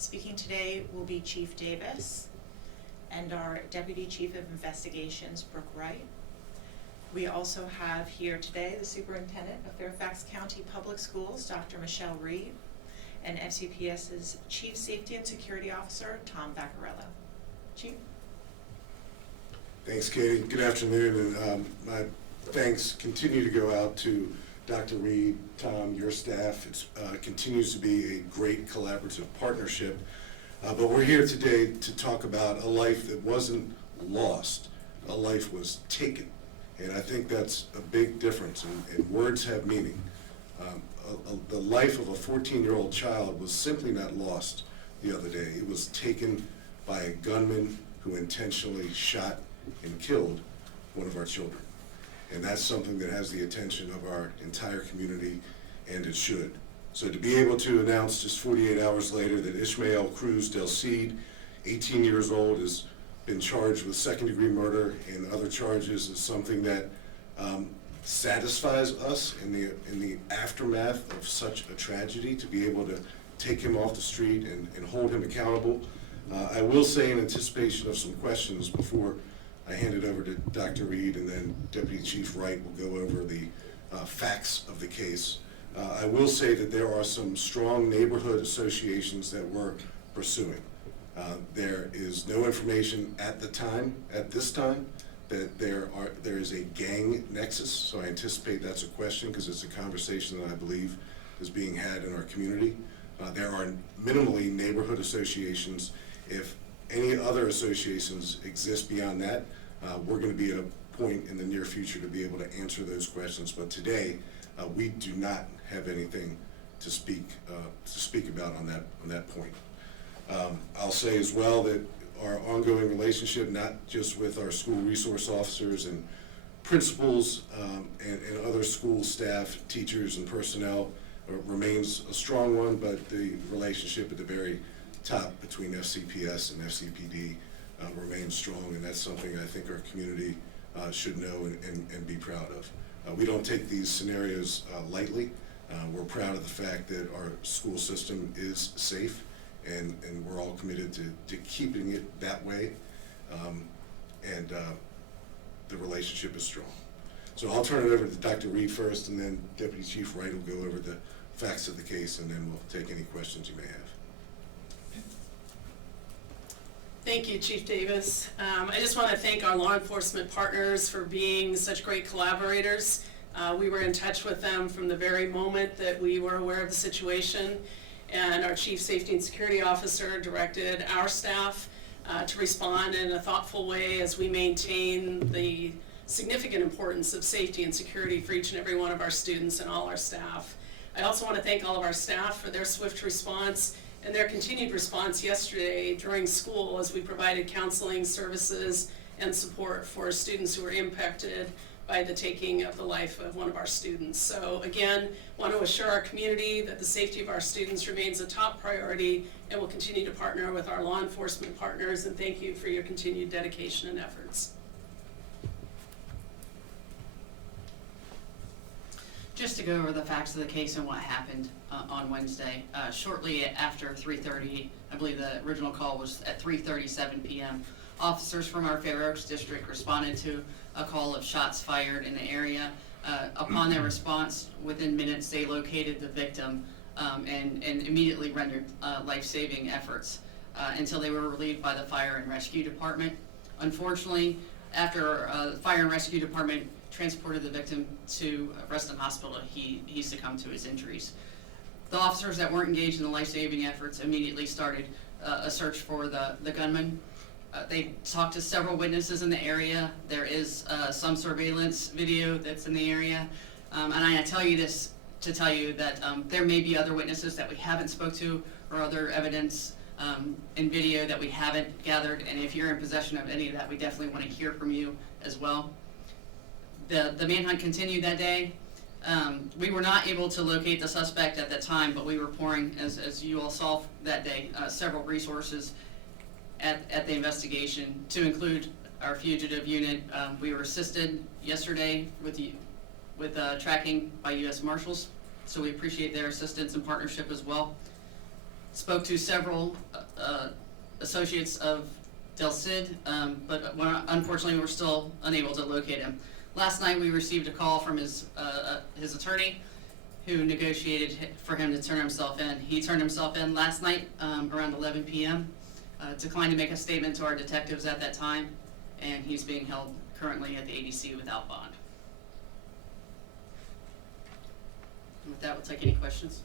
Speaking today will be Chief Davis and our Deputy Chief of Investigations, Brooke Wright. We also have here today the Superintendent of Fairfax County Public Schools, Dr. Michelle Reed, and FCPS's Chief Safety and Security Officer, Tom Vaccarello. Chief? Thanks, Katie. Good afternoon, and my thanks continue to go out to Dr. Reed, Tom, your staff. It continues to be a great collaborative partnership, but we're here today to talk about a life that wasn't lost, a life was taken, and I think that's a big difference, and words have meaning. The life of a 14-year-old child was simply not lost the other day. It was taken by a gunman who intentionally shot and killed one of our children. And that's something that has the attention of our entire community, and it should. So to be able to announce just 48 hours later that Ishmael Cruz Del Cid, 18 years old, has been charged with second-degree murder and other charges is something that satisfies us in the aftermath of such a tragedy, to be able to take him off the street and hold him accountable. I will say, in anticipation of some questions before I hand it over to Dr. Reed, and then Deputy Chief Wright will go over the facts of the case. I will say that there are some strong neighborhood associations that we're pursuing. There is no information at this time, that there is a gang nexus, so I anticipate that's a question, because it's a conversation that I believe is being had in our community. There are minimally neighborhood associations. If any other associations exist beyond that, we're going to be at a point in the near future to be able to answer those questions. But today, we do not have anything to speak about on that point. I'll say as well that our ongoing relationship, not just with our school resource officers and principals and other school staff, teachers, and personnel, remains a strong one, but the relationship at the very top between FCPS and FCPD remains strong, and that's something I think our community should know and be proud of. We don't take these scenarios lightly. We're proud of the fact that our school system is safe, and we're all committed to keeping it that way, and the relationship is strong. So I'll turn it over to Dr. Reed first, and then Deputy Chief Wright will go over the facts of the case, and then we'll take any questions you may have. Thank you, Chief Davis. I just want to thank our law enforcement partners for being such great collaborators. We were in touch with them from the very moment that we were aware of the situation, and our Chief Safety and Security Officer directed our staff to respond in a thoughtful way as we maintain the significant importance of safety and security for each and every one of our students and all our staff. I also want to thank all of our staff for their swift response and their continued response yesterday during school as we provided counseling services and support for students who were impacted by the taking of the life of one of our students. So again, want to assure our community that the safety of our students remains a top priority, and we'll continue to partner with our law enforcement partners, and thank you for your continued dedication and efforts. Just to go over the facts of the case and what happened on Wednesday. Shortly after 3:30, I believe the original call was at 3:37 p.m., officers from our Fairfax district responded to a call of shots fired in the area. Upon their response, within minutes, they located the victim and immediately rendered life-saving efforts until they were relieved by the Fire and Rescue Department. Unfortunately, after the Fire and Rescue Department transported the victim to Reston Hospital, he succumbed to his injuries. The officers that weren't engaged in the life-saving efforts immediately started a search for the gunman. They talked to several witnesses in the area. There is some surveillance video that's in the area. And I tell you this to tell you that there may be other witnesses that we haven't spoke to, or other evidence in video that we haven't gathered. And if you're in possession of any of that, we definitely want to hear from you as well. The manhunt continued that day. We were not able to locate the suspect at that time, but we were pouring, as you all saw that day, several resources at the investigation, to include our fugitive unit. We were assisted yesterday with tracking by U.S. Marshals, so we appreciate their assistance and partnership as well. spoke to several associates of Del Cid, but unfortunately we're still unable to locate him. Last night we received a call from his attorney, who negotiated for him to turn himself in. He turned himself in last night around 11 p.m. Declined to make a statement to our detectives at that time, and he's being held currently at the ADC without bond. And with that, we'll take any questions.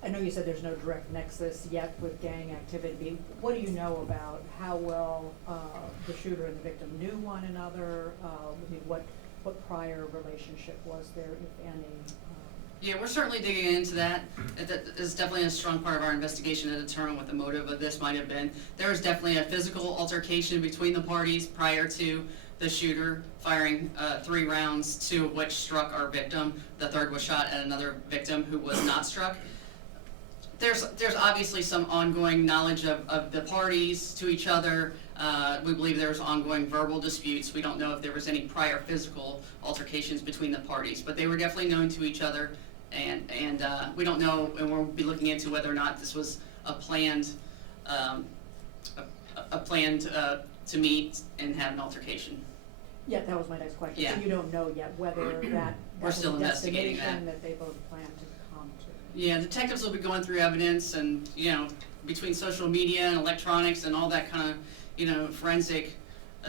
I know you said there's no direct nexus yet with gang activity. What do you know about how well the shooter and the victim knew one another? I mean, what prior relationship was there, if any? Yeah, we're certainly digging into that. That is definitely a strong part of our investigation to determine what the motive of this might have been. There was definitely a physical altercation between the parties prior to the shooter firing 3 rounds, 2 of which struck our victim. The third was shot at another victim who was not struck. There's obviously some ongoing knowledge of the parties to each other. We believe there's ongoing verbal disputes. We don't know if there was any prior physical altercations between the parties, but they were definitely known to each other, and we don't know, and we'll be looking into whether or not this was a planned to meet and have an altercation. Yeah, that was my next question. Yeah. So you don't know yet whether that We're was still a investigating destination that. they both planned to come to. Yeah, detectives will be going through evidence, and between social media and electronics and all that kind of forensic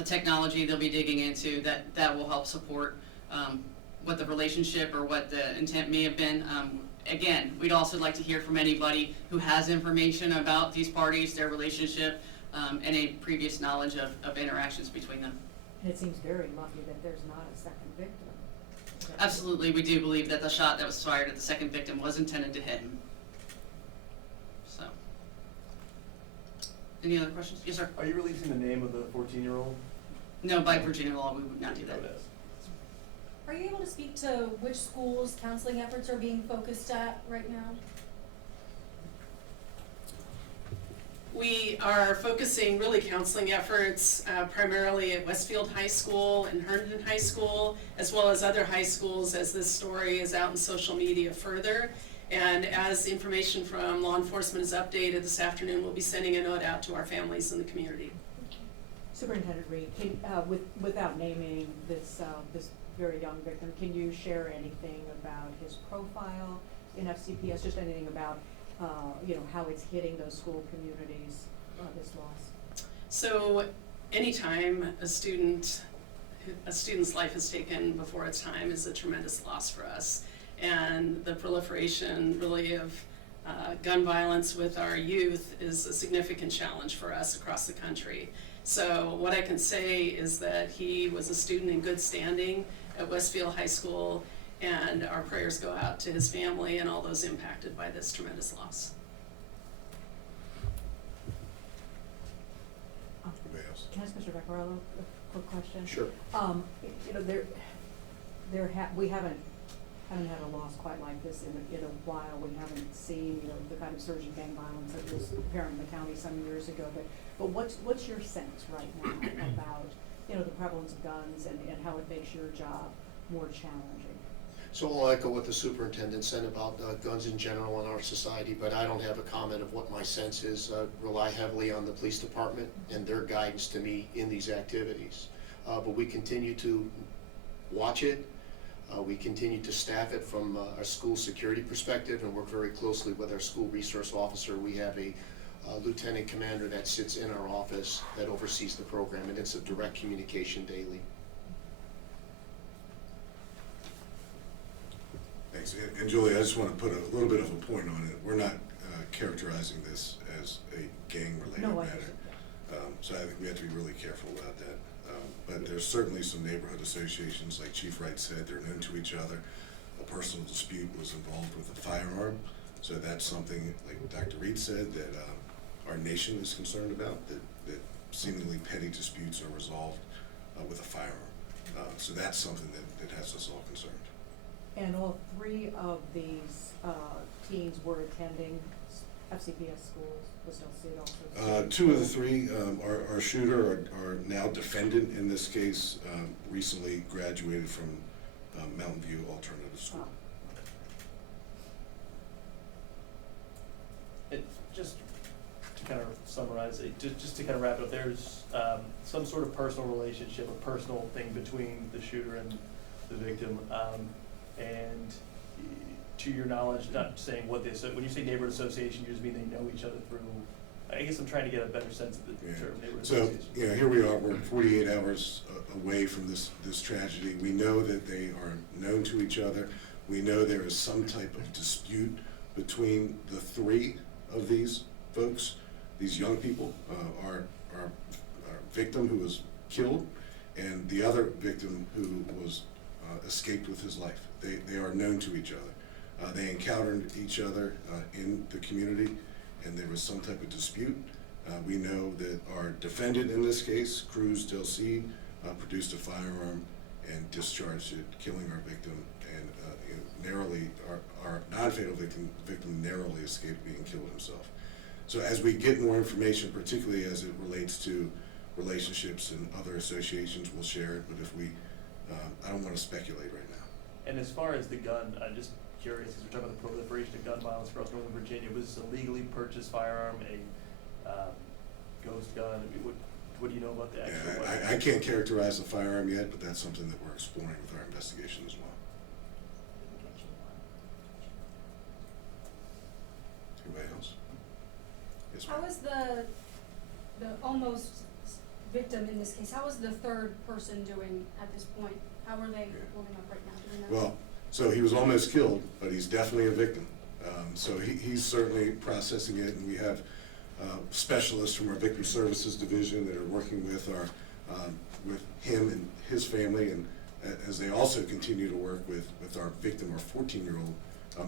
technology they'll be digging into, that will help support what the relationship or what the intent may have been. Again, we'd also like to hear from anybody who has information about these parties, their relationship, and any previous knowledge of interactions between them. And it seems very lucky that there's not a second victim. Absolutely, we do believe that the shot that was fired at the second victim was intended to hit him. So, any other questions? Yes, sir. Are you releasing the name of the 14-year-old? No, by Virginia law, we would not do that. Are you able to speak to which schools counseling efforts are being focused at right now? We are focusing really counseling efforts primarily at Westfield High School and Herndon High School, as well as other high schools as this story is out in social media further. And as information from law enforcement is updated this afternoon, we'll be sending a note out to our families in the community. Superintendent Reed, without naming this very young victim, can you share anything about his profile in FCPS, just anything about how it's hitting those school communities, this loss? So anytime a student's life is taken before its time is a tremendous loss for us. And the proliferation really of gun violence with our youth is a significant challenge for us across the country. So what I can say is that he was a student in good standing at Westfield High School, and our prayers go out to his family and all those impacted by this tremendous loss. Can I ask Mr. Vaccarello a quick question? Sure. We haven't had a loss quite like this in a while. We haven't seen, the kind of surge in gang violence that was apparent in the county some years ago. But what's your sense right now about, the prevalence of guns and how it makes your job more challenging? So I'll echo what the superintendent said about guns in general in our society, but I don't have a comment of what my sense is. Rely heavily on the police department and their guidance to me in these activities. But we continue to watch it. We continue to staff it from our school security perspective and work very closely with our school resource officer. We have a lieutenant commander that sits in our office that oversees the program, and it's a direct communication daily. Thanks. And Julie, I just want to put a little bit of a point on it. We're not characterizing this as a gang-related No, I matter. understand. So I think we have to be really careful about that. But there's certainly some neighborhood associations, like Chief Wright said, they're known to each other. A personal dispute was involved with a firearm. So that's something, like Dr. Reed said, that our nation is concerned about, that seemingly petty disputes are resolved with a firearm. So that's something that has us all concerned. And all 3 of these teens were attending FCPS schools, was Del Cid also? 2 of the 3, our shooter, our now defendant in this case, recently graduated from Mountain View Alternative School. Oh. summarize it, just to kind of wrap it up, there's some sort of personal relationship, a personal thing between the shooter and the victim. And to your knowledge, not saying what they, when you say neighborhood association, you just mean they know each other through, I guess I'm trying to get a better sense of the term neighborhood So, association. here we are, we're 48 hours away from this tragedy. We know that they are known to each other. We know there is some type of dispute between the three of these folks, these young people, our victim who was killed, and the other victim who was escaped with his life. They are known to each other. They encountered each other in the community, and there was some type of dispute. We know that our defendant in this case, Cruz Del Cid, produced a firearm and discharged it, killing our victim, and narrowly, our non-fatal victim narrowly escaped being killed himself. So as we get more information, particularly as it relates to relationships and other associations, we'll share it, but if we, I don't want to speculate right now. And as far as the gun, I'm just curious, because we're talking about the proliferation of gun violence across Northern Virginia, was this a legally purchased firearm, a ghost gun? I mean, what do you know about the actual weapon? I can't characterize the firearm yet, but that's something that we're exploring with our investigation as well. Anybody else? Yes, ma'am. How is the almost victim in this case, how is the third person doing at this point? How are they holding up right now? Do we know? Well, so he was almost killed, but he's definitely a victim. So he's certainly processing it, and we have specialists from our Victim Services Division that are working with with him and his family, and as they also continue to work with our victim, our 14-year-old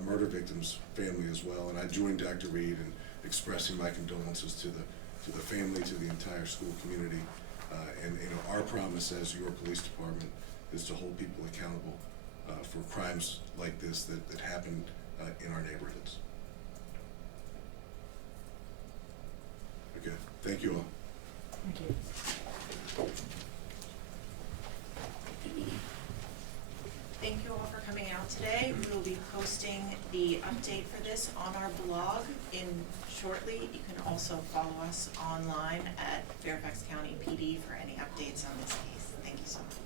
murder victim's family as well. And I joined Dr. Reed in expressing my condolences to the family, to the entire school community, and our promise as your police department is to hold people accountable for crimes like this that happen in our neighborhoods. Okay, thank you all. Thank you. Thank you all for coming out today. We will be posting the update for this on our blog shortly. You can also follow us online at Fairfax County PD for any updates on this case. Thank you so much.